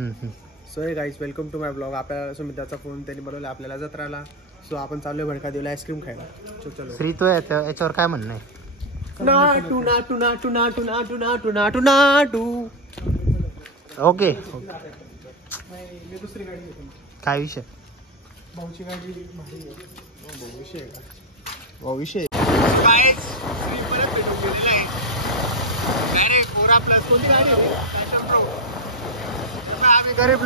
So hey guys welcome to my blog. आपल्याला सुमित्राचा phone त्यांनी बनवला आपल्याला जत्राला. सो आपण चाललोय भडका देऊला आईस्क्रीम खायला. चलो श्री तो याच्यावर काय म्हणणं आहे? नाटू नाटू नाटू नाटू नाटू नाटू नाटू नाटू. ओके मी दुसरी गाडी घेतो. काय विषय? भाऊची गाडी भारी आहे. भाऊ विषय आहे का? भाऊ विषय गाईज श्री परत भेटून गेलेला आहे. डायरेक्ट कोरा प्लस कोणती गाडी आहे? Passion pro. आम्ही गरीब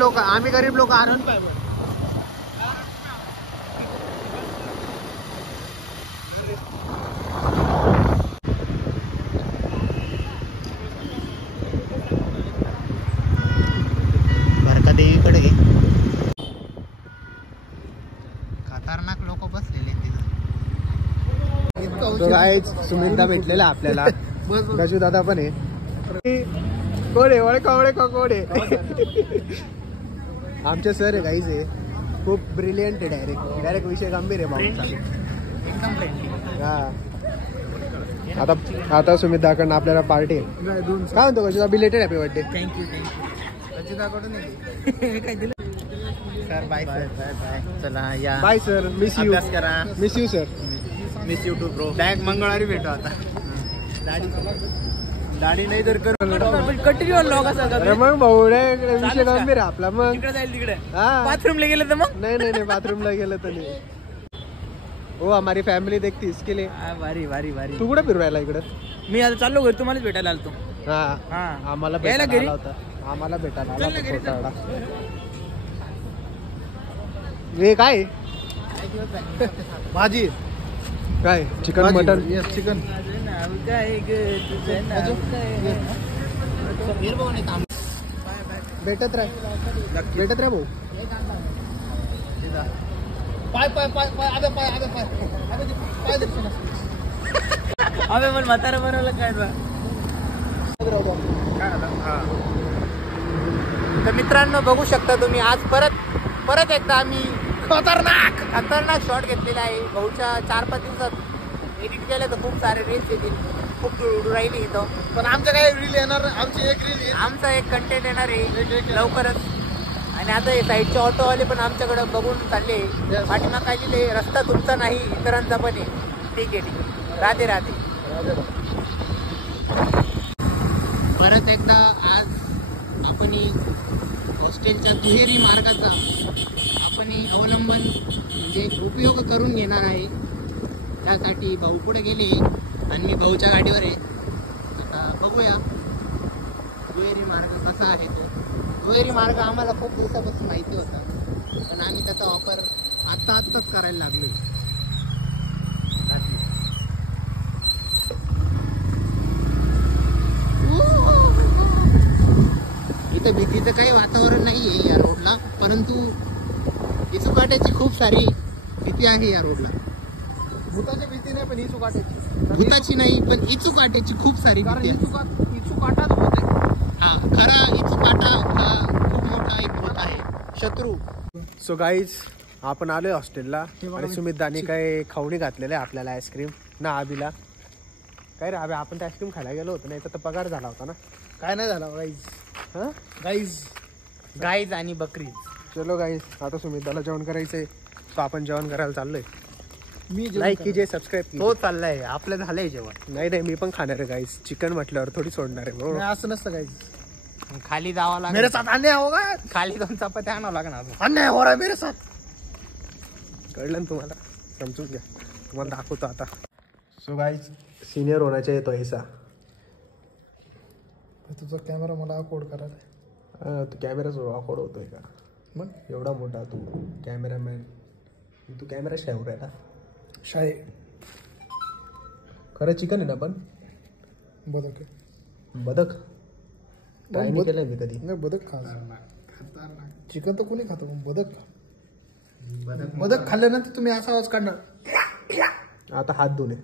लोक आनंद काय मग भरका देवीकडे घे. खतरनाक लोक बसलेले तो गाईज सुमितदा भेटलेला आपल्याला. गजू दादा पण आहे. कोडे ओळखा कोडे आमचे सर आहे गाईज आहे. खूप ब्रिलियंट आहे. डायरेक्ट विषय गंभीर आहे भाऊचा. एकदम फ्रेंडली. हा आता सुमित दाकडनं आपल्याला पार्टी आहे. काय म्हणतो Gaju belated happy birthday. Thank you काय दिलं सर? Bye bye bye. चला या. Bye sir. Miss you. करा. Miss you sir. Miss you too bro. Bag मंगळवारी भेटू आता. दाढी नाही तर कर. कंटिन्यू लॉग असा अरे मग भाऊ विषय गंभीर आहे आपला. मग तिकडे जाईल तिकडे. हा बाथरूमला गेलं तर मग नहीं बाथरूमला गेलं तर नाही. हो हमारी फॅमिली देखती इसके लिए. भारी भारी भारी. तू कुठे फिरवायला इकडं? मी आता चाललो घरी. तुम्हालाच भेटायला आलतो. हा हा आम्हाला यायला भेटायला घरी? आला होता. आम्हाला भेटायला आला चल ना होता घरी छोटावाला. हे काय भाजी काय? Chicken mutton. चिकन. भेटत राह भाऊ. अबे पण म्हातारा बनवलं काय बा. तर मित्रांनो बघू शकता तुम्ही आज परत एकदा आम्ही खतरनाक शॉट घेतलेला आहे. भाऊच्या 4-5 दिवसात एडिट केलं तर खूप सारे रील्स येतील. खूप उडू राहिली इथं. पण आमचं काय रील येणार? आमची एक रील आमचा एक कंटेंट येणार आहे लवकरच. आणि आता हे साईडचे ऑटोवाले पण आमच्याकडे बघून चालले. पाठीमाग काय लिहिले? रस्ता तुमचा नाही इतरांचा पण आहे. ठीक आहे. राधे राधे. परत एकदा आज आपण हॉस्टेलच्या दुहेरी मार्गाचा आपण अवलंबन म्हणजे उपयोग करून घेणार आहे. त्यासाठी भाऊ पुढे गेले आणि मी भाऊच्या गाडीवर आहे. आता बघूया दुहेरी मार्ग कसा आहे तो. दुहेरी मार्ग आम्हाला खूप दिवसापासून माहिती होता पण आम्ही त्याचा वापर आत्ताच करायला लागलो. इथं भीतीचं काही वातावरण नाही आहे या रोडला. परंतु इचुकाट्याची खूप सारी भीती आहे या रोडला. भूताची भीती नाही पण इचुकाट्याची. भूताची नाही पण इचुकाट्याची खूप सारी भीती आहे. इचुकाटाच होत आहे. हा खरा इचुकाटा हा खूप मोठा एक भूत आहे. शत्रू. सो गाईज आपण आलोय हॉस्टेलला आणि सुमित दानी काय खावणी घातलेलं आहे आपल्याला आईस्क्रीम ना. आबीला काय रे आबी आपण तर आईस्क्रीम खायला गेलो होतो ना. याचा तर पगार झाला होता ना. काय नाही झाला गाईज. हा गाईज आणि बकरी. चलो गाईज आता सुमितदाला जेवण करायचंय. सो आपण जेवण करायला चाललोय. मी लाईक कीजिए सबस्क्राईब कीजिए. तो चाललाय आपलं झालंय जेवण. नाही मी पण खाणार आहे गाईज. चिकन म्हटल्यावर थोडी सोडणार आहे भाऊ. असं नसतं गाईज. खाली जावं लागेल. मेरे साथ अन्याय होगा. खाली 2 चपात्या आणावं लागणार. अन्याय हो रहा मेरे साथ. कळलं ना तुम्हाला? समजून घ्या. तुम्हाला दाखवतो आता. सो गाईज सिनियर होण्याचा येतो ऐसा. तुझा कॅमेरा मला अफोर्ड करायला. तू कॅमेरा अफोर्ड होतोय का? मग एवढा मोठा तू कॅमेरामॅन. तू कॅमेरा शाहूर आहे ना. शाही खरं चिकन आहे ना. पण बदक काय नाही केलंय मी कधी. नाही बदक खा. चिकन तर कोणी खातो पण बदक खाल्ल्यानंतर तुम्ही असा आवाज काढणार. आता हात धुणे.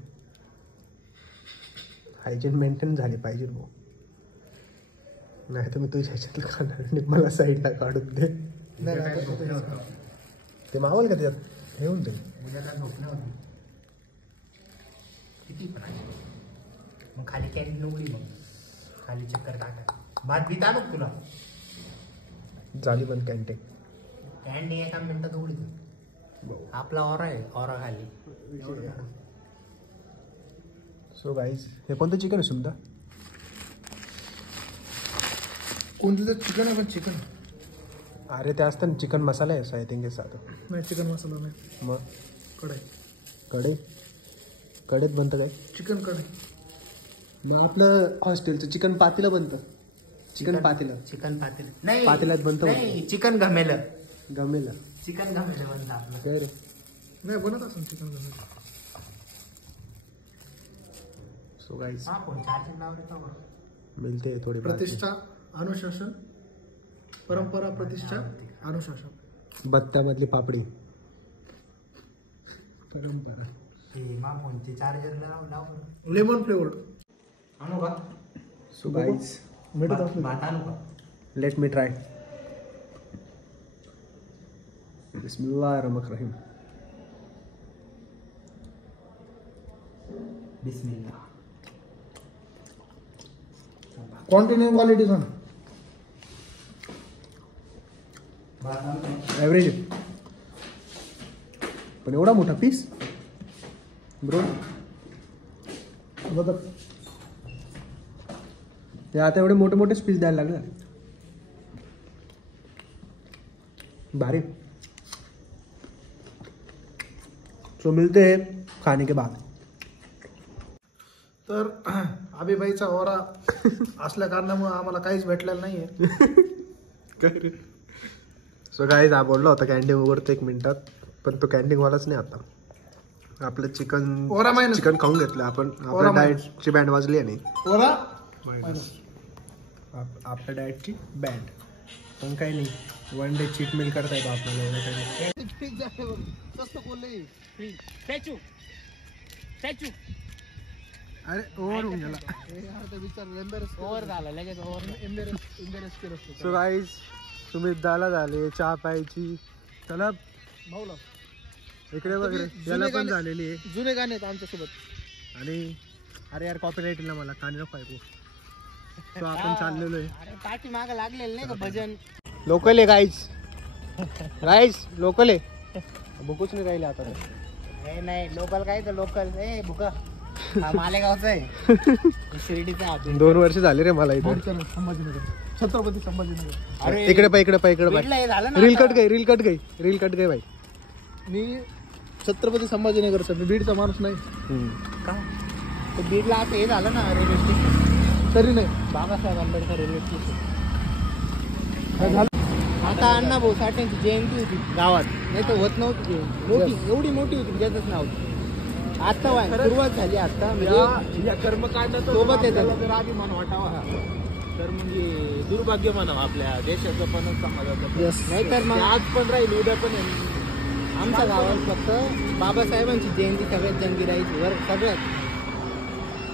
हायजीन मेंटेन झाली पाहिजे भाऊ. नाही तर मी तुझ्या ह्याच्यातलं खाणार आणि मला साईडला काढून दे. ते मावल का त्याच्यात येऊन दे. मग खाली कॅरी निवडी. मग खाली चक्कर टाका. भात बीत आणू तुला. झाली पण कॅन्टीन. कॅन्डी एका मिनिटात उघडतो. आपला ऑरा आहे, ऑरा खाली. सो गाईज हे कोणतं चिकन आहे सुद्धा? कोणतं चिकन आहे पण चिकन. अरे ते असतं ना चिकन मसाला आहे आय थिंक हे साधं. नाही चिकन मसाला नाही. मग कढई. कढईत बनतं काय? चिकन कढई. मग आपलं हॉस्टेलचं चिकन पातेलं बनतं. चिकन पातेलं. चिकन पातेलं नाही, पातेल्यात बनतं. नाही चिकन घमेलं. गमेला चिकन घमेलं बनतं आपलं. काय रे? नाही बनत असं चिकन कढई. सो गाईज हा फोन चार्जिंग लावले का बरं? मिळते थोडी प्रतिष्ठा, अनुशासन, परंपरा, प्रतिष्ठा, अनुशासन. बत्त्यामधली पापडी परंपरा. ते मा फोनचे चार्जर लाव. Lemon flavoured. आणू का? सो गाईज भेटत असलं. भात आणू का? Let me try. बिस्मिल्लाहिर्रहमानिर्रहीम. बिस्मिल्लाह. क्वांटिटी आणि क्वालिटी सांग. भात आणू का? ॲव्हरेज आहे पण एवढा मोठा पीस ब्रो. बघा ते आता एवढे मोठे मोठेच पीस द्यायला लागले. भारी. सो मिलते हैं खाने के बाद. तर अभिबाईचा ओरा असल्या कारणामुळे आम्हाला काहीच भेटलेलं नाहीये. सो गाईज हा बोलला होता कॅन्टीन उघडतो 1 मिनिटात, पण तो कॅन्टीनवालाच नाही आता. आपलं ओरा मायनस. चिकन खाऊन घेतलं आपण. ओरा आपल्या मायनस. डाएटची बँड वाजली आहे. ओरा आपल्या डाएटची बँड पण काही नाही. 1 डे चीट मील करता येतो आपल्याला. एवढं काही नाही. अरे ओव्हर होऊन गेला. ओव्हर झालं लगेच ओव्हर. सो गाईज सुमित दाला झाले चहा प्यायची तलब. भाऊला इकडे वगैरे याला पण झालेली आहे. जुने गाणे आहेत आमच्यासोबत. आणि अरे यार कॉपीराईट ना मला कान नको ऐकू. तो आपण चाललेलो आहे. अरे पाठी माग लागलेलं नाही का भजन? लोकल आहे गाईज लोकल आहे. भूकच नाही राहिले आता. नाही लोकल काय तर लोकल. ए भुका हा मालेगावचा आहे. शिर्डीचा आहे. 2 वर्ष झाले रे मला इथे. संभाजीनगर, छत्रपती संभाजीनगर. अरे इकडे पाय बीडला हे झालं ना रील आता. कट गई भाई. मी छत्रपती संभाजीनगरचा, मी बीडचा माणूस नाही. का? तर बीडला आता हे झालं ना रेल्वे स्टेशन. तरी नाही बाबासाहेब आंबेडकर रेल्वे स्टेशन. झालं. आता अण्णा भाऊ साठेंची जयंती होती गावात, नाही तर होत नव्हती जयंती. मोठी एवढी मोठी होती त्याचंच नाव. आता सुरुवात झाली आता. म्हणजे या कर्मकांडाचा सोबत येतात. जर अभिमान वाटावा तर म्हणजे दुर्भाग्य म्हणावं आपल्या देशाचं पण समाजाचं. नाहीतर मग आज पण राहील, उद्या पण आहे. आमच्या गावात फक्त बाबासाहेबांची जयंती सगळ्यात जंगी राहायची बरं सगळ्यात.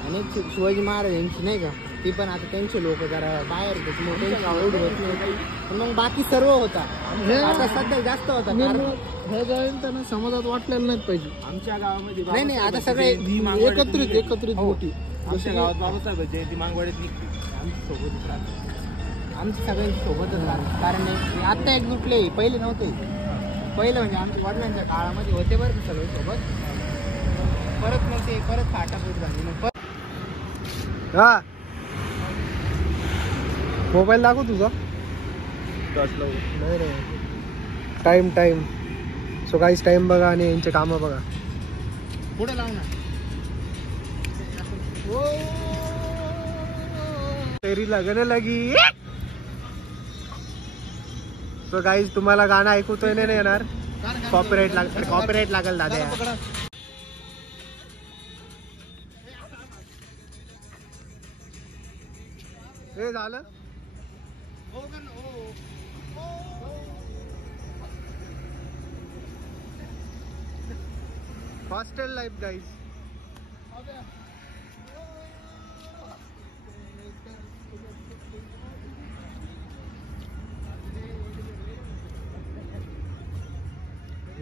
आणि शिवाजी महाराज यांची नाही का, ती पण आता त्यांचे लोक जरा बाहेर एवढी होत नाही. पण मग बाकी सर्व होता. आता सध्या जास्त होता. हे जयंत्यांना समाजात वाटलेलं नाही पाहिजे. आमच्या गावामध्ये नाही नाही आता सगळे एकत्रित मोठी. आमच्या गावात बाबासाहेब जयंती मागवाडीत निघते. आमच्या सोबतच राहते. आमच्या सगळ्यांची सोबतच राहतात. कारण हे आता एक जुटले, पहिले नव्हते. पहिलं म्हणजे आमच्या वडिलांच्या काळामध्ये होते बरं का सगळे सोबत. परत मग ते परत फाटाफूट झाली. मग परत हा मोबाईल दाखव तुझा. नाही रे टाइम. सो गाईज टाइम बघा आणि यांचे कामं बघा. पुढे लावणार. तेरी लगन लगी. सो गाईज तुम्हाला गाणं ऐकूतोय नाही येणार. कॉपीराईट लागेल दादा. हे झालं. Hostel life guys.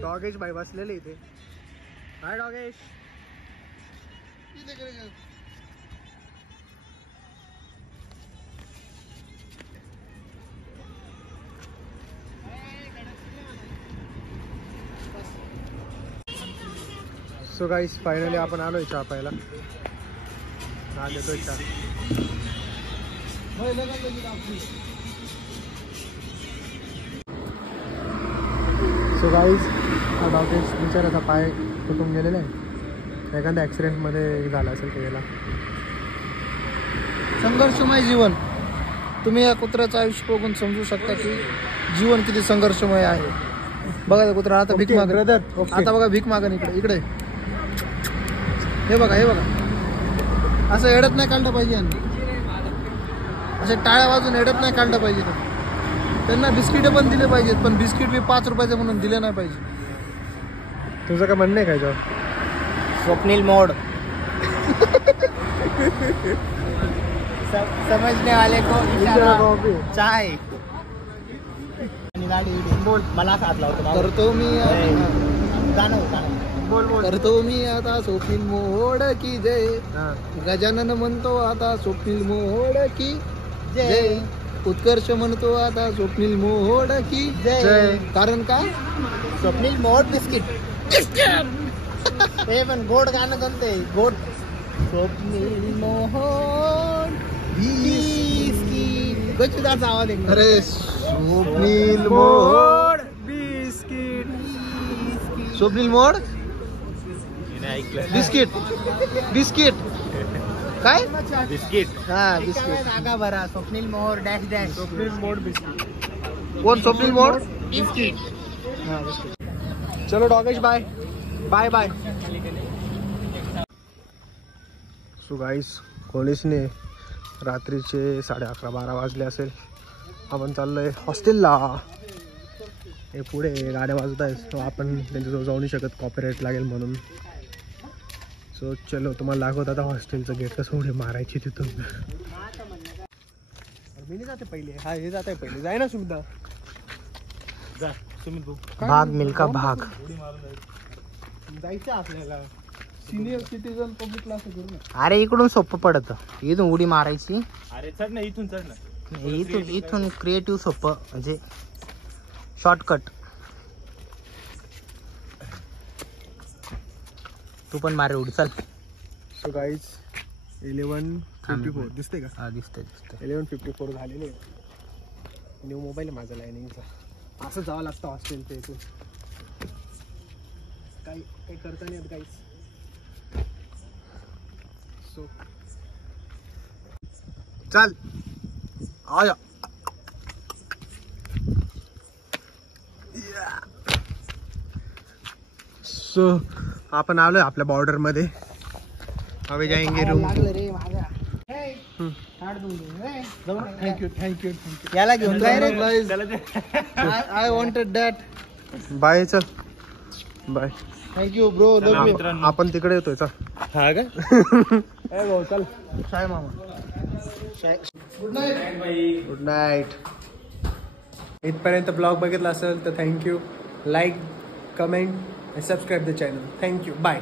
डॉगेश भाई बसलेले इथे. हाय डॉगेश. सो गाईस फायनली आपण आलोय चहा प्यायला. हा देतोय चहा. सो गाईज हा डॉगेश बिचाराचा पाय तुटून गेलेला आहे. एखाद्या ॲक्सिडेंटमध्ये झाला असेल त्याला. संघर्षमय जीवन. तुम्ही या कुत्र्याचं आयुष्य बघून समजू शकता की जीवन किती संघर्षमय आहे. बघा कुत्रा आता भीक मागत. ब्रदर आता बघा भीक मागन इकडे इकडे. हे बघा हे बघा. असं एडत नाही काढलं पाहिजे. असे टाळ्या वाजून एडत नाही काढलं पाहिजे. त्यांना बिस्किट पण दिले पाहिजेत, पण बिस्किट बी 5 रुपयाचे म्हणून दिले नाही पाहिजे. तुझं काय म्हणणं आहे काय याच्यावर? स्वप्नील मोड. समजने वाले को चाय. बोल मला हात लावतो. करतो मी बोल बोल. करतो मी आता स्वप्नील मोड की जय. गजानन म्हणतो आता स्वप्नील मोड की जय. उत्कर्ष म्हणतो आता स्वप्नील मोड की जय. कारण का स्वप्नील मोड बिस्किट. हे पण गोड गाणं कोणते गोड. स्वप्नील मोड बिस्किट. गच्चीदारचा आवाज आहे. अरे स्वप्नील मोड बिस्किट. स्वप्नील मोड ऐकलं बिस्किट. बिस्किट काय बिस्किट. हा बिस्किट. जागा भरा. स्वप्नील मोड डॅश डॅश. स्वप्नील मोड बिस्किट. कोण स्वप्नील मोड बिस्किट. हा बिस्किट. चलो डॉगेश bye bye bye. So guys कॉलेजने रात्रीचे 11:30-12 वाजले असेल. आपण चाललोय हॉस्टेलला. हे पुढे गाड्या वाजत आहेत. आपण त्यांच्याजवळ जाऊ नाही शकत, कॉपीराईट लागेल म्हणून. सो चलो तुम्हाला दाखवत आता हॉस्टेलचं गेट कसं उडी मारायची तिथून. मी नाही जाते पहिले. हा हे जात आहे पहिले. जाय ना सुविधा. जा तुम्ही भाग मिल्का भाग. जायचं आपल्याला. सिनियर सिटीजन पब्लिकला असं करू ना. अरे इकडून सोपं पडत. इथून उडी मारायची. अरे चढ ना इथून चढ ना. इथून क्रिएटिव्ह सोपं म्हणजे शॉर्टकट. तू पण मारे उडी चल. सो गाईज 11:54 दिसते का? हा दिसतंय दिसतंय. 11:54 झालेले. न्यू मोबाईल आहे माझा लायनिंगचा. असं जावं लागतं हॉस्टेलच्या इथून. काही काही करता नाही येत गाईज. सो चल आया. सो आपण आलोय आपल्या बॉर्डर मध्ये. अभी जाएंगे रूम. Thank you thank you thank you. याला घेऊन जाय रे. I wanted that. बाय. चल bye. Thank you bro. Love you. आपण तिकडे येतोय. चल. हा का चल. शाय मामा. Good night. इथपर्यंत ब्लॉग बघितला असेल तर थँक्यू. लाईक कमेंट आणि subscribe the channel. Thank you. Bye.